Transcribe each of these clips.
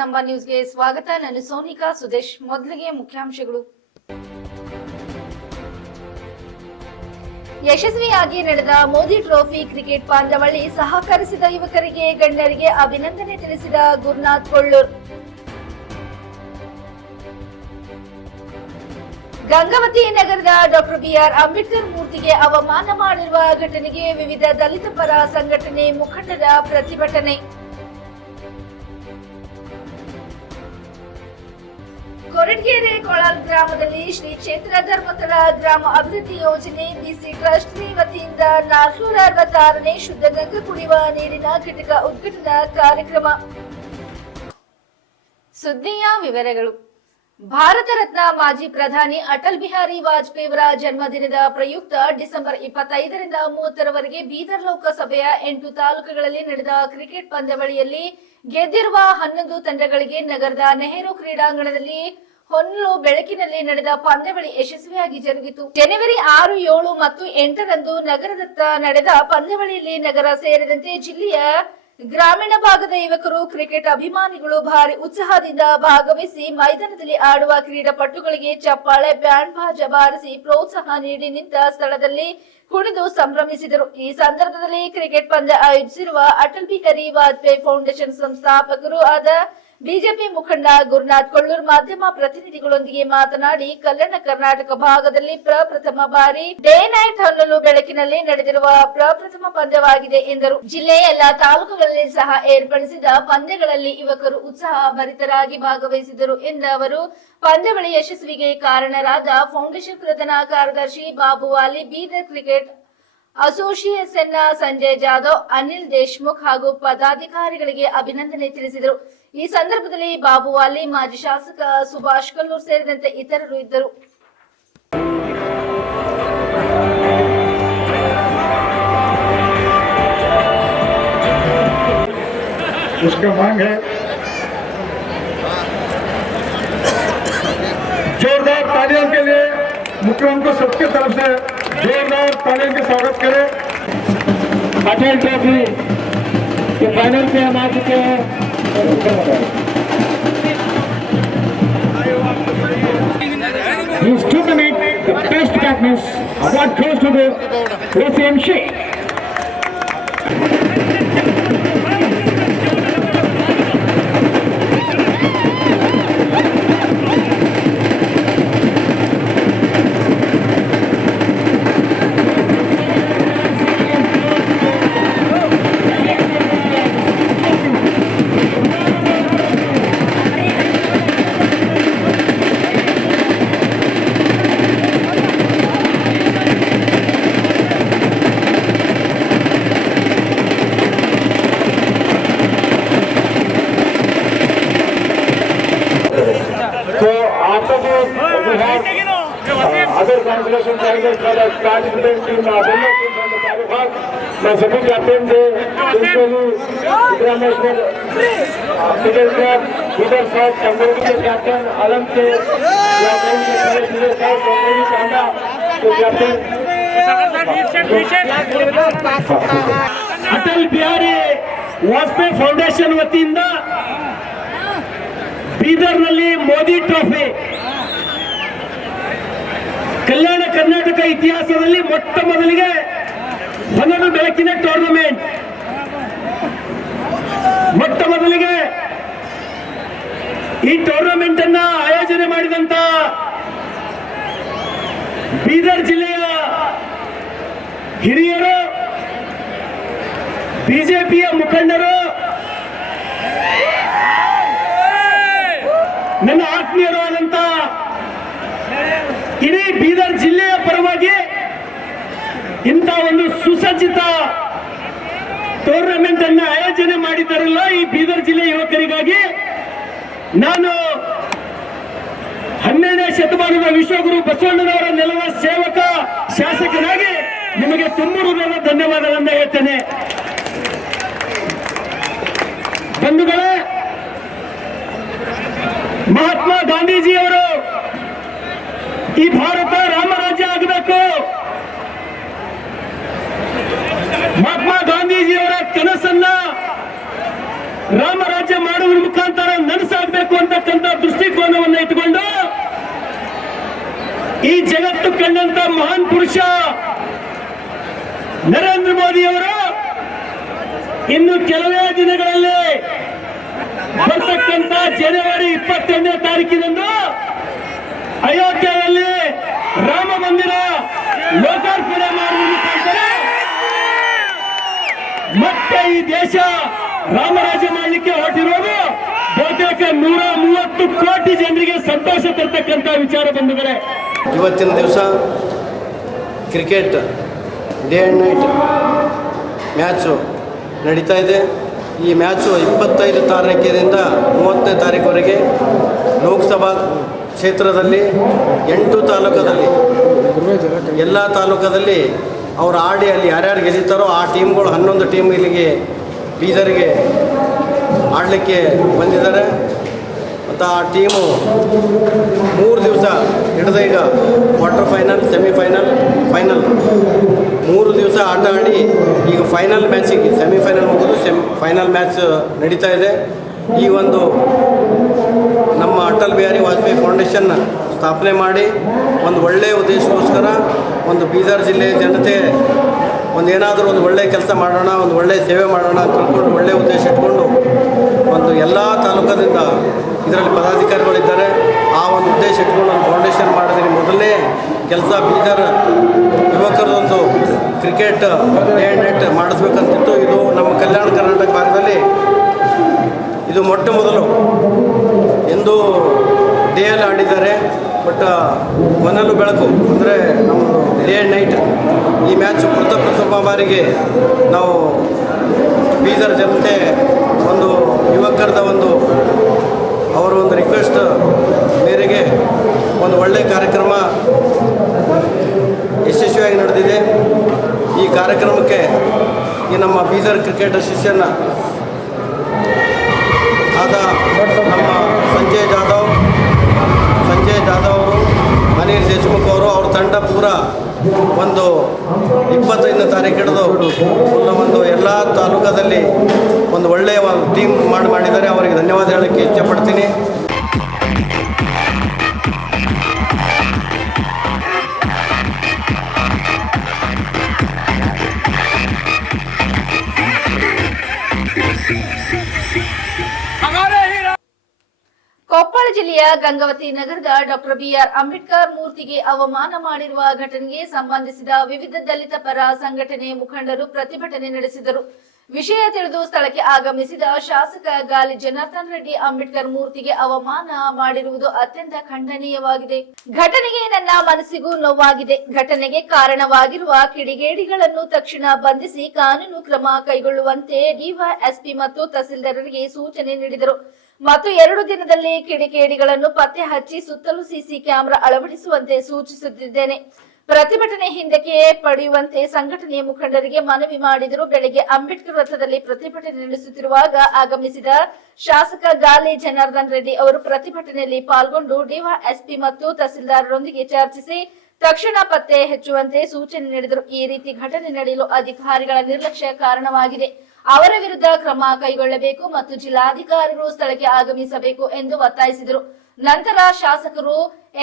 ಕದಂಬ ನ್ಯೂಸ್ಗೆ ಸ್ವಾಗತ. ನಾನು ಸೋನಿಕಾ ಸುದೇಶ್. ಮೊದಲಿಗೆ ಮುಖ್ಯಾಂಶಗಳು. ಯಶಸ್ವಿಯಾಗಿ ನಡೆದ ಮೋದಿ ಟ್ರೋಫಿ ಕ್ರಿಕೆಟ್ ಪಂದ್ಯಾವಳಿ ಸಹಕರಿಸಿದ ಯುವಕರಿಗೆ ಗಣ್ಯರಿಗೆ ಅಭಿನಂದನೆ ತಿಳಿಸಿದ ಗುರುನಾಥ್ ಕೊಳ್ಳೂರ್. ಗಂಗಾವತಿ ನಗರದ ಡಾಕ್ಟರ್ ಬಿಆರ್ ಅಂಬೇಡ್ಕರ್ ಮೂರ್ತಿಗೆ ಅವಮಾನ ಮಾಡಿರುವ ಘಟನೆಗೆ ವಿವಿಧ ದಲಿತ ಪರ ಸಂಘಟನೆ ಮುಖಂಡರ ಪ್ರತಿಭಟನೆ. ಕೊರಟಗೆರೆ ಕೊಳಲ್ ಗ್ರಾಮದಲ್ಲಿ ಶ್ರೀ ಕ್ಷೇತ್ರ ಧರ್ಮಸ್ಥಳ ಗ್ರಾಮ ಅಭಿವೃದ್ಧಿ ಯೋಜನೆ ಬಿಸಿ ಟ್ರಸ್ಟ್ ವತಿಯಿಂದ 466ನೇ ಶುದ್ಧ ಗಂಗಾ ಕುಡಿಯುವ ನೀರಿನ ಘಟಕ ಉದ್ಘಾಟನಾ ಕಾರ್ಯಕ್ರಮ. ಸುದ್ದಿಯ ವಿವರಗಳು. ಭಾರತ ರತ್ನ ಮಾಜಿ ಪ್ರಧಾನಿ ಅಟಲ್ ಬಿಹಾರಿ ವಾಜಪೇಯಿ ಅವರ ಜನ್ಮದಿನದ ಪ್ರಯುಕ್ತ ಡಿಸೆಂಬರ್ 25ರಿಂದ 30ರವರೆಗೆ ಬೀದರ್ ಲೋಕಸಭೆಯ 8 ತಾಲೂಕುಗಳಲ್ಲಿ ನಡೆದ ಕ್ರಿಕೆಟ್ ಪಂದ್ಯಾವಳಿಯಲ್ಲಿ ಗೆದ್ದಿರುವ 11 ತಂಡಗಳಿಗೆ ನಗರದ ನೆಹರು ಕ್ರೀಡಾಂಗಣದಲ್ಲಿ ಹೊನ್ನು ಬೆಳಕಿನಲ್ಲಿ ನಡೆದ ಪಂದ್ಯಾವಳಿ ಯಶಸ್ವಿಯಾಗಿ ಜರುಗಿತು. ಜನವರಿ 6, 7 ಮತ್ತು 8ರಂದು ನಗರದತ್ತ ನಡೆದ ಪಂದ್ಯಾವಳಿಯಲ್ಲಿ ನಗರ ಸೇರಿದಂತೆ ಜಿಲ್ಲೆಯ ಗ್ರಾಮೀಣ ಭಾಗದ ಯುವಕರು, ಕ್ರಿಕೆಟ್ ಅಭಿಮಾನಿಗಳು ಭಾರಿ ಉತ್ಸಾಹದಿಂದ ಭಾಗವಹಿಸಿ ಮೈದಾನದಲ್ಲಿ ಆಡುವ ಕ್ರೀಡಾಪಟುಗಳಿಗೆ ಚಪ್ಪಾಳೆ, ಬ್ಯಾಂಡ್ ಬಾಜಾ ಬಾರಿಸಿ ಪ್ರೋತ್ಸಾಹ ನೀಡಿ ನಿಂತ ಸ್ಥಳದಲ್ಲಿ ಕುಣಿದು ಸಂಭ್ರಮಿಸಿದರು. ಈ ಸಂದರ್ಭದಲ್ಲಿ ಕ್ರಿಕೆಟ್ ಪಂದ್ಯ ಆಯೋಜಿಸಿರುವ ಅಟಲ್ ಬಿಹಾರಿ ವಾಜಪೇಯಿ ಫೌಂಡೇಶನ್ ಸಂಸ್ಥಾಪಕರು ಆದ ಬಿಜೆಪಿ ಮುಖಂಡ ಗುರುನಾಥ್ ಕೊಳ್ಳೂರ್ ಮಾಧ್ಯಮ ಪ್ರತಿನಿಧಿಗಳೊಂದಿಗೆ ಮಾತನಾಡಿ, ಕಲ್ಯಾಣ ಕರ್ನಾಟಕ ಭಾಗದಲ್ಲಿ ಪ್ರಪ್ರಥಮ ಬಾರಿ ಡೇ ನೈಟ್ ಹೊನ್ನಲು ಬೆಳಕಿನಲ್ಲಿ ನಡೆದಿರುವ ಪ್ರಪ್ರಥಮ ಪಂದ್ಯವಾಗಿದೆ ಎಂದರು. ಜಿಲ್ಲೆಯ ಎಲ್ಲಾ ತಾಲೂಕುಗಳಲ್ಲಿ ಸಹ ಏರ್ಪಡಿಸಿದ ಪಂದ್ಯಗಳಲ್ಲಿ ಯುವಕರು ಉತ್ಸಾಹ ಭರಿತರಾಗಿ ಭಾಗವಹಿಸಿದರು ಎಂದ ಅವರು, ಪಂದ್ಯಾವಳಿ ಯಶಸ್ವಿಗೆ ಕಾರಣರಾದ ಫೌಂಡೇಶನ್ ಪ್ರಧಾನ ಕಾರ್ಯದರ್ಶಿ ಬಾಬು ವಾಲಿ, ಬೀದರ್ ಕ್ರಿಕೆಟ್ ಅಸೋಸಿಯೇಷನ್ನ ಸಂಜಯ್ ಜಾಧವ್, ಅನಿಲ್ ದೇಶ್ಮುಖ್ ಹಾಗೂ ಪದಾಧಿಕಾರಿಗಳಿಗೆ ಅಭಿನಂದನೆ ತಿಳಿಸಿದರು. ಈ ಸಂದರ್ಭದಲ್ಲಿ ಬಾಬು ವಾಲಿ, ಮಾಜಿ ಶಾಸಕ ಸುಭಾಷ್ ಕಲ್ಲೂರ್ ಸೇರಿದಂತೆ ಇತರರು ಇದ್ದರು. उसका मांग है जोरदार तालियों के लिए मुख्यमंत्री को सबके तरफ से जोरदार तालियों के स्वागत करें। अटल ट्रॉफी के फाइनल में हम आ चुके हैं। This tournament, the best captains award goes to the Hussein Sheikh. Other congratulations for the participating team, my second captain, principally International Cricket Club, Peter South, community captain, Alam ke captain, Atal Bihari Vajpayee Foundation ವತಿಯಿಂದ ಬೀದರ್ನಲ್ಲಿ Modi trophy Kalyana Karnataka ಇತಿಹಾಸದಲ್ಲಿ ಮೊಟ್ಟ ಮೊದಲಿಗೆ ಹೊನಲು ಬೆಳಕಿನ tournament, ಮೊಟ್ಟ ಮೊದಲಿಗೆ ಈ tournament ಅನ್ನ ಆಯೋಜನೆ ಮಾಡಿದಂತ ಬೀದರ್ ಜಿಲ್ಲೆಯ ಹಿರಿಯರು, ಬಿಜೆಪಿಯ ಮುಖಂಡರು, ನನ್ನ ಆತ್ಮೀಯರು ಆದಂತ ಇಡೀ ಬೀದರ್ ಜಿಲ್ಲೆಯ ಪರವಾಗಿ ಇಂಥ ಒಂದು ಸುಸಜ್ಜಿತ ಟೂರ್ನಮೆಂಟ್ ಅನ್ನು ಆಯೋಜನೆ ಮಾಡಿದ್ದಾರಲ್ಲ ಈ ಬೀದರ್ ಜಿಲ್ಲೆ ಯುವಕರಿಗಾಗಿ ನಾನು 12ನೇ ಶತಮಾನದ ವಿಶ್ವಗುರು ಬಸವಣ್ಣನವರ ನೆಲದ ಸೇವಕ ಶಾಸಕನಾಗಿ ನಿಮಗೆ ತುಂಬ ಹೃದಯದ ಧನ್ಯವಾದಗಳನ್ನು ಹೇಳ್ತೇನೆ. ಬಂಧುಗಳೇ, ಮಹಾತ್ಮ ಗಾಂಧೀಜಿಯವರು ಈ ಭಾರತ ರಾಮರಾಜ್ಯ ಆಗಬೇಕು, ಮಹಾತ್ಮ ಗಾಂಧೀಜಿಯವರ ಕನಸನ್ನ ರಾಮರಾಜ್ಯ ಮಾಡುವ ಮುಖಾಂತರ ನನಸಾಗಬೇಕು ಅಂತಕ್ಕಂಥ ದೃಷ್ಟಿಕೋನವನ್ನು ಇಟ್ಟುಕೊಂಡು ಈ ಜಗತ್ತು ಕಂಡಂತ ಮಹಾನ್ ಪುರುಷ ನರೇಂದ್ರ ಮೋದಿ ಅವರು ಇನ್ನು ಕೆಲವೇ ದಿನಗಳಲ್ಲಿ ಬರ್ತಕ್ಕಂಥ ಜನವರಿ 22ನೇ ತಾರೀಕಿನಂದು ಅಯೋಧ್ಯೆಯಲ್ಲಿ ರಾಮ ಮಂದಿರ ಲೋಕಾರ್ಪಣೆ ಮಾಡುವ ಮುಖಾಂತರ ಮತ್ತೆ ಈ ದೇಶ ರಾಮರಾಜ್ಯ ಮಾಡಲಿಕ್ಕೆ ಹೊರಟಿರೋದು ಬಹುತೇಕ 130 ಕೋಟಿ ಜನರಿಗೆ ಸಂತೋಷ ತರ್ತಕ್ಕಂಥ ವಿಚಾರ ಬಂದಿದ್ದಾರೆ. ಇವತ್ತಿನ ದಿವಸ cricket day and night match ನಡೀತಾ ಇದೆ. ಈ ಮ್ಯಾಚು 25 ತಾರೀಕಿನಿಂದ 30ನೇ ತಾರೀಕುವರೆಗೆ ಲೋಕಸಭಾ ಕ್ಷೇತ್ರದಲ್ಲಿ 8 ತಾಲೂಕದಲ್ಲಿ ಎಲ್ಲ ತಾಲೂಕದಲ್ಲಿ ಅವರು ಆಡಿ ಅಲ್ಲಿ ಯಾರ್ಯಾರು ಗೆದ್ದಿರ್ತಾರೋ ಆ ಟೀಮ್ಗಳು 11 ಟೀಮ್ ಇಲ್ಲಿಗೆ ಬೀದರ್ಗೆ ಆಡಲಿಕ್ಕೆ ಬಂದಿದ್ದಾರೆ. ಮತ್ತು ಆ ಟೀಮು 3 ದಿವಸ ಹಿಡಿದು ಈಗ ಕ್ವಾರ್ಟರ್ ಫೈನಲ್, ಸೆಮಿಫೈನಲ್, ಫೈನಲ್ 3 ದಿವಸ ಆಟ ಆಡಿ ಈಗ ಫೈನಲ್ ಮ್ಯಾಚಿಗೆ ಸೆಮಿಫೈನಲ್ ಮುಗಿದು ಫೈನಲ್ ಮ್ಯಾಚ್ ನಡೀತಾ ಇದೆ. ಈ ಒಂದು ನಮ್ಮ ಅಟಲ್ ಬಿಹಾರಿ ವಾಜಪೇಯಿ ಫೌಂಡೇಶನ್ ಸ್ಥಾಪನೆ ಮಾಡಿ ಒಂದು ಒಳ್ಳೆಯ ಉದ್ದೇಶಕ್ಕೋಸ್ಕರ ಒಂದು ಬೀದರ್ ಜಿಲ್ಲೆ ಜನತೆ ಏನಾದರೂ ಒಂದು ಒಳ್ಳೆಯ ಕೆಲಸ ಮಾಡೋಣ, ಒಂದು ಒಳ್ಳೆಯ ಸೇವೆ ಮಾಡೋಣ ಅಂತ ತಿಳ್ಕೊಂಡು ಒಳ್ಳೆಯ ಉದ್ದೇಶ ಇಟ್ಕೊಂಡು ಒಂದು ಎಲ್ಲ ತಾಲೂಕದಿಂದ ಇದರಲ್ಲಿ ಪದಾಧಿಕಾರಿಗಳಿದ್ದಾರೆ. ಆ ಒಂದು ಉದ್ದೇಶ ಇಟ್ಕೊಂಡು ಒಂದು ಫೌಂಡೇಶನ್ ಮಾಡಿದ್ರೆ ಮೊದಲನೇ ಕೆಲಸ ಬೀದರ್ ಯುವಕರದೊಂದು ಕ್ರಿಕೆಟ್ ಡೇ ಆ್ಯಂಡ್ ನೈಟ್ ಮಾಡಿಸ್ಬೇಕಂತಿತ್ತು. ಇದು ನಮ್ಮ ಕಲ್ಯಾಣ ಕರ್ನಾಟಕ ಭಾಗದಲ್ಲಿ ಇದು ಮೊಟ್ಟ ಮೊದಲು ಎಂದು ಡೇಯಲ್ಲಿ ಆಡಿದ್ದಾರೆ. ಬಟ್ ಮೊದಲು ಬೆಳಕು ಅಂದರೆ ನಮ್ಮದು ಡೇ ಆ್ಯಂಡ್ ನೈಟ್ ಈ ಮ್ಯಾಚ್ ಪ್ರಥಮ ಬಾರಿಗೆ ನಾವು ಬೀದರ್ ಜನತೆ ಒಂದು ಯುವಕರದ ಅವರ ಒಂದು ರಿಕ್ವೆಸ್ಟ್ ಮೇರೆಗೆ ಒಂದು ಒಳ್ಳೆಯ ಕಾರ್ಯಕ್ರಮ ಯಶಸ್ವಿಯಾಗಿ ನಡೆದಿದೆ. ಈ ಕಾರ್ಯಕ್ರಮಕ್ಕೆ ಈ ನಮ್ಮ ಬೀದರ್ ಕ್ರಿಕೆಟ್ ಅಸೋಸಿಯೇಷನ್ ಆದ ನಮ್ಮ ಸಂಜಯ್ ಜಾಧವ್ ಅವರು, ಅನಿಲ್ ದೇಶಮುಖ್ ಅವರು, ಅವ್ರ ತಂಡ ಪೂರ ಒಂದು 25ನೇ ತಾರೀಕು ಹಿಡಿದು ಒಂದು ಎಲ್ಲ ತಾಲೂಕದಲ್ಲಿ ಒಂದು ಒಳ್ಳೆಯ ಟೀಮ್ ಮಾಡಿದ್ದಾರೆ. ಅವರಿಗೆ ಧನ್ಯವಾದ ಹೇಳೋಕ್ಕೆ ಇಷ್ಟಪಡ್ತೀನಿ. ಕೊಪ್ಪಳ ಜಿಲ್ಲೆಯ ಗಂಗಾವತಿ ನಗರದ ಡಾಕ್ಟರ್ ಬಿಆರ್ ಅಂಬೇಡ್ಕರ್ ಮೂರ್ತಿಗೆ ಅವಮಾನ ಮಾಡಿರುವ ಘಟನೆಗೆ ಸಂಬಂಧಿಸಿದ ವಿವಿಧ ದಲಿತ ಪರ ಸಂಘಟನೆ ಮುಖಂಡರು ಪ್ರತಿಭಟನೆ ನಡೆಸಿದರು. ವಿಷಯ ತಿಳಿದು ಸ್ಥಳಕ್ಕೆ ಆಗಮಿಸಿದ ಶಾಸಕ ಗಾಲಿ ಜನಾರ್ದನ್ ರೆಡ್ಡಿ ಅಂಬೇಡ್ಕರ್ ಮೂರ್ತಿಗೆ ಅವಮಾನ ಮಾಡಿರುವುದು ಅತ್ಯಂತ ಖಂಡನೀಯವಾಗಿದೆ. ಘಟನೆಗೆ ನನ್ನ ಮನಸ್ಸಿಗೂ ನೋವಾಗಿದೆ. ಘಟನೆಗೆ ಕಾರಣವಾಗಿರುವ ಕಿಡಿಗೇಡಿಗಳನ್ನು ತಕ್ಷಣ ಬಂಧಿಸಿ ಕಾನೂನು ಕ್ರಮ ಕೈಗೊಳ್ಳುವಂತೆ ಡಿವೈಎಸ್ಪಿ ಮತ್ತು ತಹಸೀಲ್ದಾರರಿಗೆ ಸೂಚನೆ ನೀಡಿದರು ಮತ್ತು 2 ದಿನದಲ್ಲಿ ಕಿಡಿಗೇಡಿಗಳನ್ನು ಪತ್ತೆ ಹಚ್ಚಿ ಸುತ್ತಲೂ ಸಿಸಿ ಕ್ಯಾಮೆರಾ ಅಳವಡಿಸುವಂತೆ ಸೂಚಿಸುತ್ತಿದ್ದೇನೆ. ಪ್ರತಿಭಟನೆ ಹಿಂದಕ್ಕೆ ಪಡೆಯುವಂತೆ ಸಂಘಟನೆಯ ಮುಖಂಡರಿಗೆ ಮನವಿ ಮಾಡಿದರು. ಬೆಳಗ್ಗೆ ಅಂಬೇಡ್ಕರ್ ವೃತ್ತದಲ್ಲಿ ಪ್ರತಿಭಟನೆ ನಡೆಸುತ್ತಿರುವಾಗ ಆಗಮಿಸಿದ ಶಾಸಕ ಗಾಲಿ ಜನಾರ್ದನ್ ರೆಡ್ಡಿ ಅವರು ಪ್ರತಿಭಟನೆಯಲ್ಲಿ ಪಾಲ್ಗೊಂಡು ಡಿವೈಎಸ್ಪಿ ಮತ್ತು ತಹಸೀಲ್ದಾರರೊಂದಿಗೆ ಚರ್ಚಿಸಿ ತಕ್ಷಣ ಪತ್ತೆ ಹಚ್ಚುವಂತೆ ಸೂಚನೆ ನೀಡಿದರು. ಈ ರೀತಿ ಘಟನೆ ನಡೆಯಲು ಅಧಿಕಾರಿಗಳ ನಿರ್ಲಕ್ಷ್ಯ ಕಾರಣವಾಗಿದೆ. ಅವರ ವಿರುದ್ಧ ಕ್ರಮ ಕೈಗೊಳ್ಳಬೇಕು ಮತ್ತು ಜಿಲ್ಲಾಧಿಕಾರಿಗಳು ಸ್ಥಳಕ್ಕೆ ಆಗಮಿಸಬೇಕು ಎಂದು ಒತ್ತಾಯಿಸಿದರು. ನಂತರ ಶಾಸಕರು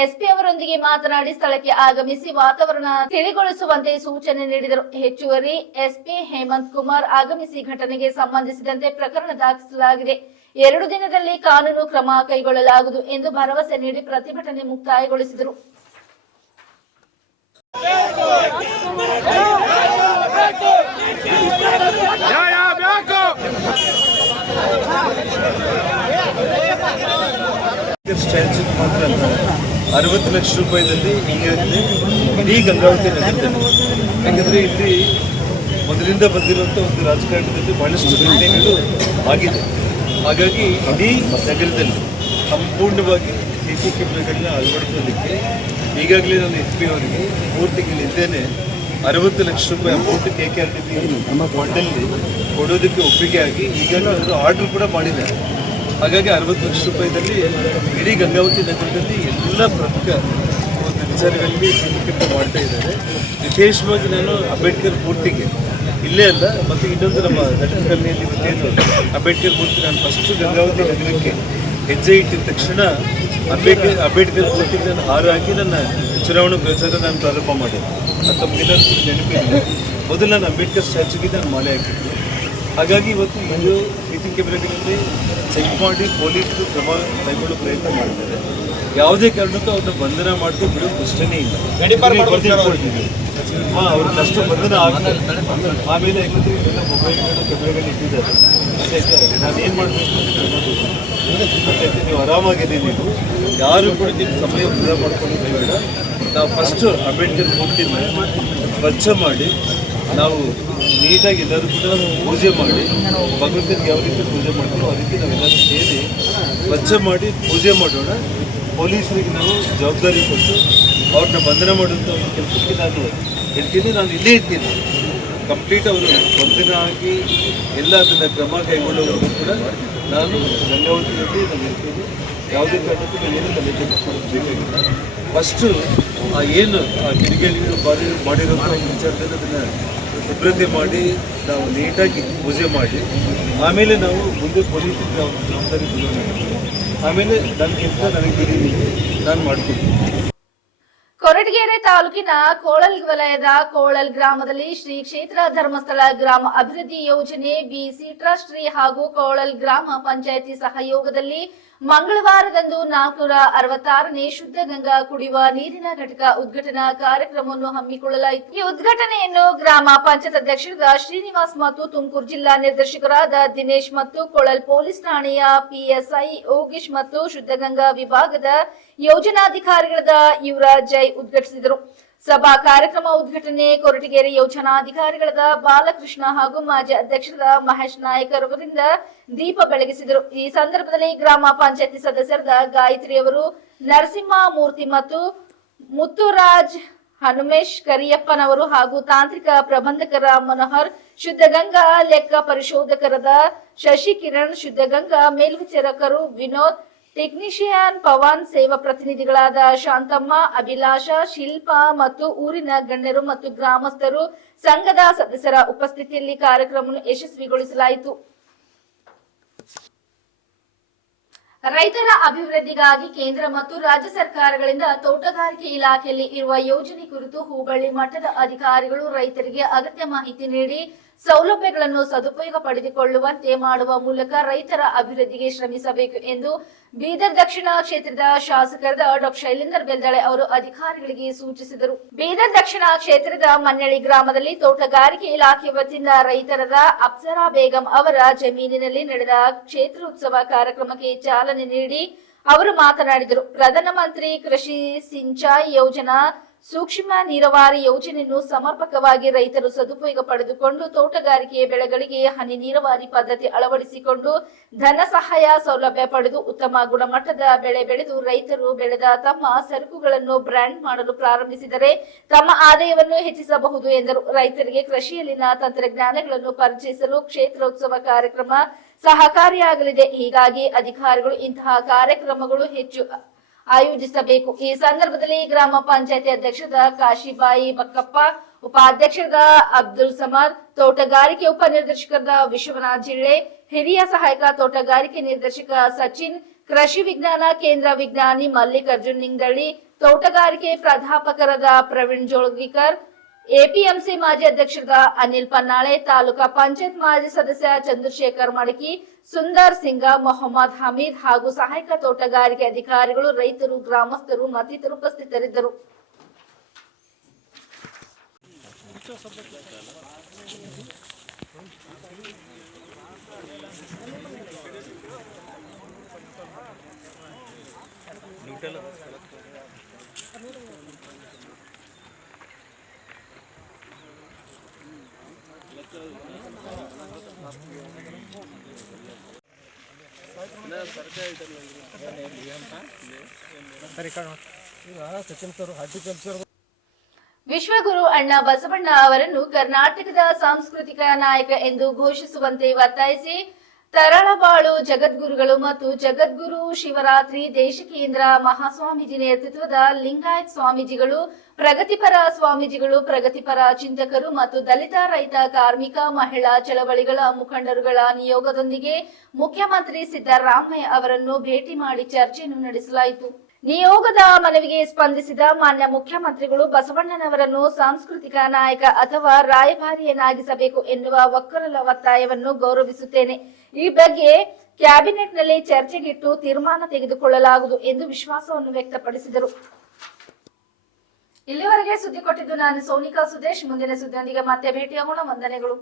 ಎಸ್ಪಿ ಅವರೊಂದಿಗೆ ಮಾತನಾಡಿ ಸ್ಥಳಕ್ಕೆ ಆಗಮಿಸಿ ವಾತಾವರಣ ತಿಳಿಗೊಳಿಸುವಂತೆ ಸೂಚನೆ ನೀಡಿದರು. ಹೆಚ್ಚುವರಿ ಎಸ್ಪಿ ಹೇಮಂತ್ ಕುಮಾರ್ ಆಗಮಿಸಿ ಘಟನೆಗೆ ಸಂಬಂಧಿಸಿದಂತೆ ಪ್ರಕರಣ ದಾಖಲಿಸಲಾಗಿದೆ. 2 ದಿನದಲ್ಲಿ ಕಾನೂನು ಕ್ರಮ ಕೈಗೊಳ್ಳಲಾಗುವುದು ಎಂದು ಭರವಸೆ ನೀಡಿ ಪ್ರತಿಭಟನೆ ಮುಕ್ತಾಯಗೊಳಿಸಿದರು. ಮಾತ್ರ ಅಲ್ಲ, 60 ಲಕ್ಷ ರೂಪಾಯಿದಲ್ಲಿ ಈಗಾಗಲೇ ಇಡೀ ಗಂಗಾವತಿ ನಗರದಲ್ಲಿ, ಯಾಕಂದರೆ ಇಲ್ಲಿ ಮೊದಲಿಂದ ಬಂದಿರುವಂಥ ಒಂದು ರಾಜಕಾರಣದಲ್ಲಿ ಬಹಳಷ್ಟು ಘಟನೆಗಳು ಆಗಿದೆ. ಹಾಗಾಗಿ ಇಡೀ ನಗರದಲ್ಲಿ ಸಂಪೂರ್ಣವಾಗಿ ಸಿಸಿ ಕ್ಯಾಮೆರಾಗಳನ್ನ ಅಳವಡಿಸೋದಕ್ಕೆ ಈಗಾಗಲೇ ನಾನು ಎಸ್ ಪಿ ಅವರಿಗೆ 3 ತಿಂಗಳ ಹಿಂದೆಯೇ 60 ಲಕ್ಷ ರೂಪಾಯಿ ಅಮೌಂಟ್ KKRTB ಫಂಡಲ್ಲಿ ಕೊಡೋದಕ್ಕೆ ಒಪ್ಪಿಗೆ ಆಗಿ ಈಗಾಗಲೇ ಅವರು ಆರ್ಡರ್ ಕೂಡ ಮಾಡಿದ್ದಾರೆ. ಹಾಗಾಗಿ 60 ಲಕ್ಷ ರೂಪಾಯಿದಲ್ಲಿ ಇಡೀ ಗಂಗಾವತಿ ನಗರದಲ್ಲಿ ಎಲ್ಲ ಪ್ರಮುಖ ಒಂದು ವಿಚಾರಗಳಲ್ಲಿ ಕೆಲಸ ಮಾಡ್ತಾ ಇದ್ದಾರೆ. ವಿಶೇಷವಾಗಿ ನಾನು ಅಂಬೇಡ್ಕರ್ ಮೂರ್ತಿಗೆ ಇಲ್ಲೇ ಅಲ್ಲ ಮತ್ತು ಇನ್ನೊಂದು ನಮ್ಮ ನಟಕಲ್ಲಿಯಲ್ಲಿ ಇವತ್ತೇನು ಅಂಬೇಡ್ಕರ್ ಮೂರ್ತಿ ನಾನು ಫಸ್ಟ್ ಗಂಗಾವತಿ ನಗರಕ್ಕೆ ಹೆಜ್ಜೆ ಇಟ್ಟಿದ ತಕ್ಷಣ ಅಂಬೇಡ್ಕರ್ ಮೂರ್ತಿಗೆ ನಾನು ಹಾರ ಹಾಕಿ ನನ್ನ ಚುನಾವಣಾ ಪ್ರಚಾರ ನಾನು ಪ್ರಾರಂಭ ಮಾಡಿದೆ. ಅದು ತಮಗೆಲ್ಲರಿಗೂ ನೆನಪಿದೆ. ಮೊದಲು ನಾನು ಅಂಬೇಡ್ಕರ್ ಸ್ಟ್ಯಾಚ್ಯೂಗೆ ನಾನು ಮಾಲೆ ಹಾಕಿದ್ದೆ. ಹಾಗಾಗಿ ಇವತ್ತು ಇದು ಸಿಸಿ ಕ್ಯಾಮೆರಾಗಳಲ್ಲಿ ಚೆಕ್ ಮಾಡಿ ಪೊಲೀಸರು ಕ್ರಮ ಕೈಗೊಳ್ಳೋ ಪ್ರಯತ್ನ ಮಾಡ್ತಾರೆ. ಯಾವುದೇ ಕಾರಣಕ್ಕೂ ಅವ್ರನ್ನ ಬಂಧನ ಮಾಡ್ಕೊಂಡು ಬಿಡೋ ಪ್ರಶ್ನೆನೇ ಇಲ್ಲ. ಅವ್ರಿಗೆ ಅಷ್ಟು ಬಂಧನ ಆಗ್ತಾರೆ. ಆಮೇಲೆ ಯಾಕಂದರೆ ಇವೆಲ್ಲ ಮೊಬೈಲ್ಗಳು ಕ್ಯಾಮೆರಾಗಳು ಇಟ್ಟಿದ್ದಾರೆ. ನಾನು ಏನು ಮಾಡಬೇಕು ಅಂತ ಅನ್ನೋದು ಮತ್ತೆ ನೀವು ಆರಾಮಾಗಿದೆ. ನೀವು ಯಾರು ಕೂಡ ನಿಮ್ಮ ಸಮಯ ವೃದ್ಧ ಮಾಡ್ಕೊಂಡು ಬೇಡ. ನಾವು ಫಸ್ಟು ಅಂಬೇಡ್ಕರ್ ಮೂರ್ತಿನ ಸ್ವಚ್ಛ ಮಾಡಿ ನಾವು ನೀಟಾಗಿ ಎಲ್ಲರೂ ಕೂಡ ಪೂಜೆ ಮಾಡಿ ಭಗವಂತನಿಗೆ ಯಾವ ರೀತಿ ಪೂಜೆ ಮಾಡ್ತೀವೋ ಆ ರೀತಿ ನಾವೆಲ್ಲರೂ ಸೇರಿ ಸ್ವಚ್ಛ ಮಾಡಿ ಪೂಜೆ ಮಾಡೋಣ. ಪೊಲೀಸರಿಗೆ ನಾವು ಜವಾಬ್ದಾರಿ ಕೊಟ್ಟು ಅವ್ರನ್ನ ಬಂಧನ ಮಾಡುವಂಥ ಒಂದು ಕೆಲಸಕ್ಕೆ ನಾನು ಹೇಳ್ತೀನಿ. ನಾನು ಇಲ್ಲೇ ಇರ್ತೀನಿ. ಕಂಪ್ಲೀಟ್ ಅವರು ಬಂಧನ ಆಗಿ ಎಲ್ಲ ಅದನ್ನು ಕ್ರಮ ಕೈಗೊಳ್ಳುವವರೆಗೂ ಕೂಡ ನಾನು ಗಂಗಾವತಿಯಲ್ಲಿ ನಾನು ಇರ್ತೀನಿ. ಯಾವುದೇ ಕಾರಣಕ್ಕೂ ಏನು ತಲೆ ಕೆಡಿಸ್ಕೊಳ್ಳೋದು ಬೇಕಾಗಿಲ್ಲ. ಫಸ್ಟು ಏನು ಆ ಕಿಡಿಗೇಡಿಗಳು ಮಾಡಿರೋಂಥ ವಿಚಾರದಲ್ಲಿ ಅದನ್ನು ಶುಭ್ರತೆ ಮಾಡಿ ನಾವು ನೀಟಾಗಿ ಪೂಜೆ ಮಾಡಿ ಆಮೇಲೆ ನಾವು ಮುಂದೆ ಪೊಲೀಸರಿಗೆ ನಾವು ಜವಾಬ್ದಾರಿ ಬಿಡೋಣ. ಆಮೇಲೆ ನನ್ನ ಕೆಲಸ ನನಗೆ ಬಿಡಿ, ನಾನು ಮಾಡ್ಕೊಡ್ತೀನಿ. ಕೊರಟಗೆರೆ ತಾಲೂಕಿನ ಕೋಳಲ್ ವಲಯದ ಕೋಳಲ್ ಗ್ರಾಮದಲ್ಲಿ ಶ್ರೀ ಕ್ಷೇತ್ರ ಧರ್ಮಸ್ಥಳ ಗ್ರಾಮ ಅಭಿವೃದ್ಧಿ ಯೋಜನೆ ಬಿಸಿ ಟ್ರಸ್ಟ್ ಹಾಗೂ ಕೋಳಲ್ ಗ್ರಾಮ ಪಂಚಾಯಿತಿ ಸಹಯೋಗದಲ್ಲಿ ಮಂಗಳವಾರದಂದು 466ನೇ ಶುದ್ಧ ಗಂಗಾ ಕುಡಿಯುವ ನೀರಿನ ಘಟಕ ಉದ್ಘಾಟನಾ ಕಾರ್ಯಕ್ರಮವನ್ನು ಹಮ್ಮಿಕೊಳ್ಳಲಾಯಿತು. ಈ ಉದ್ಘಾಟನೆಯನ್ನು ಗ್ರಾಮ ಪಂಚಾಯತ್ ಅಧ್ಯಕ್ಷರಾದ ಶ್ರೀನಿವಾಸ್ ಮತ್ತು ತುಮಕೂರು ಜಿಲ್ಲಾ ನಿರ್ದೇಶಕರಾದ ದಿನೇಶ್ ಮತ್ತು ಕೊಳಲ್ ಪೊಲೀಸ್ ಠಾಣೆಯ ಪಿಎಸ್ಐ ಯೋಗೀಶ್ ಮತ್ತು ಶುದ್ಧ ಗಂಗಾ ವಿಭಾಗದ ಯೋಜನಾಧಿಕಾರಿಗಳಾದ ಯುವರಾಜ್ ಜೈ ಉದ್ಘಾಟಿಸಿದರು. ಸಭಾ ಕಾರ್ಯಕ್ರಮ ಉದ್ಘಾಟನೆ ಕೊರಟಗೆರೆ ಯೋಜನಾಧಿಕಾರಿಗಳಾದ ಬಾಲಕೃಷ್ಣ ಹಾಗೂ ಮಾಜಿ ಅಧ್ಯಕ್ಷರಾದ ಮಹೇಶ್ ನಾಯಕ್ ಅವರಿಂದ ದೀಪ ಬೆಳಗಿಸಿದರು. ಈ ಸಂದರ್ಭದಲ್ಲಿ ಗ್ರಾಮ ಪಂಚಾಯತಿ ಸದಸ್ಯರಾದ ಗಾಯತ್ರಿ ಅವರು, ನರಸಿಂಹ ಮೂರ್ತಿ ಮತ್ತು ಮುತ್ತುರಾಜ್, ಹನುಮೇಶ್ ಕರಿಯಪ್ಪನವರು ಹಾಗೂ ತಾಂತ್ರಿಕ ಪ್ರಬಂಧಕರ ಮನೋಹರ್, ಶುದ್ಧಗಂಗಾ ಲೆಕ್ಕ ಪರಿಶೋಧಕರಾದ ಶಶಿಕಿರಣ್, ಶುದ್ಧಗಂಗಾ ಮೇಲ್ವಿಚಾರಕರು ವಿನೋದ್, ಟೆಕ್ನಿಷಿಯನ್ ಪವನ್, ಸೇವಾ ಪ್ರತಿನಿಧಿಗಳಾದ ಶಾಂತಮ್ಮ, ಅಭಿಲಾಷ, ಶಿಲ್ಪಾ ಮತ್ತು ಊರಿನ ಗಣ್ಯರು ಮತ್ತು ಗ್ರಾಮಸ್ಥರು, ಸಂಘದ ಸದಸ್ಯರ ಉಪಸ್ಥಿತಿಯಲ್ಲಿ ಕಾರ್ಯಕ್ರಮವನ್ನು ಯಶಸ್ವಿಗೊಳಿಸಲಾಯಿತು. ರೈತರ ಅಭಿವೃದ್ಧಿಗಾಗಿ ಕೇಂದ್ರ ಮತ್ತು ರಾಜ್ಯ ಸರ್ಕಾರಗಳಿಂದ ತೋಟಗಾರಿಕೆ ಇಲಾಖೆಯಲ್ಲಿ ಇರುವ ಯೋಜನೆ ಕುರಿತು ಹೋಬಳಿ ಮಟ್ಟದ ಅಧಿಕಾರಿಗಳು ರೈತರಿಗೆ ಅಗತ್ಯ ಮಾಹಿತಿ ನೀಡಿ ಸೌಲಭ್ಯಗಳನ್ನು ಸದುಪಯೋಗ ಪಡೆದುಕೊಳ್ಳುವಂತೆ ಮಾಡುವ ಮೂಲಕ ರೈತರ ಅಭಿವೃದ್ಧಿಗೆ ಶ್ರಮಿಸಬೇಕು ಎಂದು ಬೀದರ್ ದಕ್ಷಿಣ ಕ್ಷೇತ್ರದ ಶಾಸಕರಾದ ಡಾ ಶೈಲೇಂದ್ರ ಬೆಲ್ದಾಳೆ ಅವರು ಅಧಿಕಾರಿಗಳಿಗೆ ಸೂಚಿಸಿದರು. ಬೀದರ್ ದಕ್ಷಿಣ ಕ್ಷೇತ್ರದ ಮನ್ನಳ್ಳಿ ಗ್ರಾಮದಲ್ಲಿ ತೋಟಗಾರಿಕೆ ಇಲಾಖೆ ವತಿಯಿಂದ ರೈತರಾದ ಅಪ್ಸರಾ ಬೇಗಂ ಅವರ ಜಮೀನಿನಲ್ಲಿ ನಡೆದ ಕ್ಷೇತ್ರೋತ್ಸವ ಕಾರ್ಯಕ್ರಮಕ್ಕೆ ಚಾಲನೆ ನೀಡಿ ಅವರು ಮಾತನಾಡಿದರು. ಪ್ರಧಾನಮಂತ್ರಿ ಕೃಷಿ ಸಿಂಚಾಯಿ ಯೋಜನಾ ಸೂಕ್ಷ್ಮ ನೀರಾವರಿ ಯೋಜನೆಯನ್ನು ಸಮರ್ಪಕವಾಗಿ ರೈತರು ಸದುಪಯೋಗ ಪಡೆದುಕೊಂಡು ತೋಟಗಾರಿಕೆ ಬೆಳೆಗಳಿಗೆ ಹನಿ ನೀರಾವರಿ ಪದ್ಧತಿ ಅಳವಡಿಸಿಕೊಂಡು ಧನ ಸಹಾಯ ಸೌಲಭ್ಯ ಪಡೆದು ಉತ್ತಮ ಗುಣಮಟ್ಟದ ಬೆಳೆ ಬೆಳೆದು ರೈತರು ಬೆಳೆದ ತಮ್ಮ ಸರಕುಗಳನ್ನು ಬ್ರ್ಯಾಂಡ್ ಮಾಡಲು ಪ್ರಾರಂಭಿಸಿದರೆ ತಮ್ಮ ಆದಾಯವನ್ನು ಹೆಚ್ಚಿಸಬಹುದು ಎಂದರು. ರೈತರಿಗೆ ಕೃಷಿಯಲ್ಲಿನ ತಂತ್ರಜ್ಞಾನಗಳನ್ನು ಪರಿಚಯಿಸಲು ಕ್ಷೇತ್ರೋತ್ಸವ ಕಾರ್ಯಕ್ರಮ ಸಹಕಾರಿಯಾಗಲಿದೆ. ಹೀಗಾಗಿ ಅಧಿಕಾರಿಗಳು ಇಂತಹ ಕಾರ್ಯಕ್ರಮಗಳು ಹೆಚ್ಚು ಆಯೋಜಿಸಬೇಕು. ಈ ಸಂದರ್ಭದಲ್ಲಿ ಗ್ರಾಮ ಪಂಚಾಯತಿ ಅಧ್ಯಕ್ಷರಾದ ಕಾಶಿಬಾಯಿ ಬಕ್ಕಪ್ಪ, ಉಪಾಧ್ಯಕ್ಷರಾದ ಅಬ್ದುಲ್ ಸಮದ್, ತೋಟಗಾರಿಕೆ ಉಪನಿರ್ದೇಶಕರಾದ ವಿಶ್ವನಾಥ್ ಜಿಳ್ಳೆ, ಹಿರಿಯ ಸಹಾಯಕ ತೋಟಗಾರಿಕೆ ನಿರ್ದೇಶಕ ಸಚಿನ್, ಕೃಷಿ ವಿಜ್ಞಾನ ಕೇಂದ್ರ ವಿಜ್ಞಾನಿ ಮಲ್ಲಿಕಾರ್ಜುನ್ ನಿಂಗಳ್ಳಿ, ತೋಟಗಾರಿಕೆ ಪ್ರಾಧ್ಯಾಪಕರಾದ ಪ್ರವೀಣ್ ಜೋಳಗಿಕರ್, ಎಪಿಎಂಸಿ ಮಾಜಿ ಅಧ್ಯಕ್ಷರಾದ ಅನಿಲ್ ಪನ್ನಾಳೆ, ತಾಲೂಕಾ ಪಂಚಾಯತ್ ಮಾಜಿ ಸದಸ್ಯ ಚಂದ್ರಶೇಖರ್ ಮಡಕಿ, ಸುಂದರ್ ಸಿಂಗ, ಮೊಹಮ್ಮದ್ ಹಮೀದ್ ಹಾಗೂ ಸಹಾಯಕ ತೋಟಗಾರಿಕೆ ಅಧಿಕಾರಿಗಳು, ರೈತರು, ಗ್ರಾಮಸ್ಥರು ಮತ್ತಿತರರು ಉಪಸ್ಥಿತರಿದ್ದರು. ವಿಶ್ವಗುರು ಅಣ್ಣ ಬಸವಣ್ಣ ಅವರನ್ನು ಕರ್ನಾಟಕದ ಸಾಂಸ್ಕೃತಿಕ ನಾಯಕ ಎಂದು ಘೋಷಿಸುವಂತೆ ಒತ್ತಾಯಿಸಿ ತರಳಬಾಳು ಜಗದ್ಗುರುಗಳು ಮತ್ತು ಜಗದ್ಗುರು ಶಿವರಾತ್ರಿ ದೇಶಿಕೇಂದ್ರ ಮಹಾಸ್ವಾಮೀಜಿ ನೇತೃತ್ವದ ಲಿಂಗಾಯತ್ ಸ್ವಾಮೀಜಿಗಳು, ಪ್ರಗತಿಪರ ಸ್ವಾಮೀಜಿಗಳು, ಪ್ರಗತಿಪರ ಚಿಂತಕರು ಮತ್ತು ದಲಿತ, ರೈತ, ಕಾರ್ಮಿಕ, ಮಹಿಳಾ ಚಳವಳಿಗಳ ಮುಖಂಡರುಗಳ ನಿಯೋಗದೊಂದಿಗೆ ಮುಖ್ಯಮಂತ್ರಿ ಸಿದ್ದರಾಮಯ್ಯ ಅವರನ್ನು ಭೇಟಿ ಮಾಡಿ ಚರ್ಚೆಯನ್ನು ನಡೆಸಲಾಯಿತು. ನಿಯೋಗದ ಮನವಿಗೆ ಸ್ಪಂದಿಸಿದ ಮಾನ್ಯ ಮುಖ್ಯಮಂತ್ರಿಗಳು ಬಸವಣ್ಣನವರನ್ನು ಸಾಂಸ್ಕೃತಿಕ ನಾಯಕ ಅಥವಾ ರಾಯಭಾರಿಯನ್ನಾಗಿಸಬೇಕು ಎನ್ನುವ ಒಕ್ಕರಲ ಒತ್ತಾಯವನ್ನು ಗೌರವಿಸುತ್ತೇನೆ. ಈ ಬಗ್ಗೆ ಕ್ಯಾಬಿನೆಟ್ನಲ್ಲಿ ಚರ್ಚೆಗಿಟ್ಟು ತೀರ್ಮಾನ ತೆಗೆದುಕೊಳ್ಳಲಾಗುವುದು ಎಂದು ವಿಶ್ವಾಸವನ್ನು ವ್ಯಕ್ತಪಡಿಸಿದರು. ಇಲ್ಲಿವರೆಗೆ ಸುದ್ದಿ ಕೊಟ್ಟಿದ್ದು ನಾನು ಸೋನಿಕಾ ಸುದೇಶ್. ಮುಂದಿನ ಸುದ್ದಿಯೊಂದಿಗೆ ಮತ್ತೆ ಭೇಟಿಯಾಗೋಣ. ವಂದನೆಗಳು.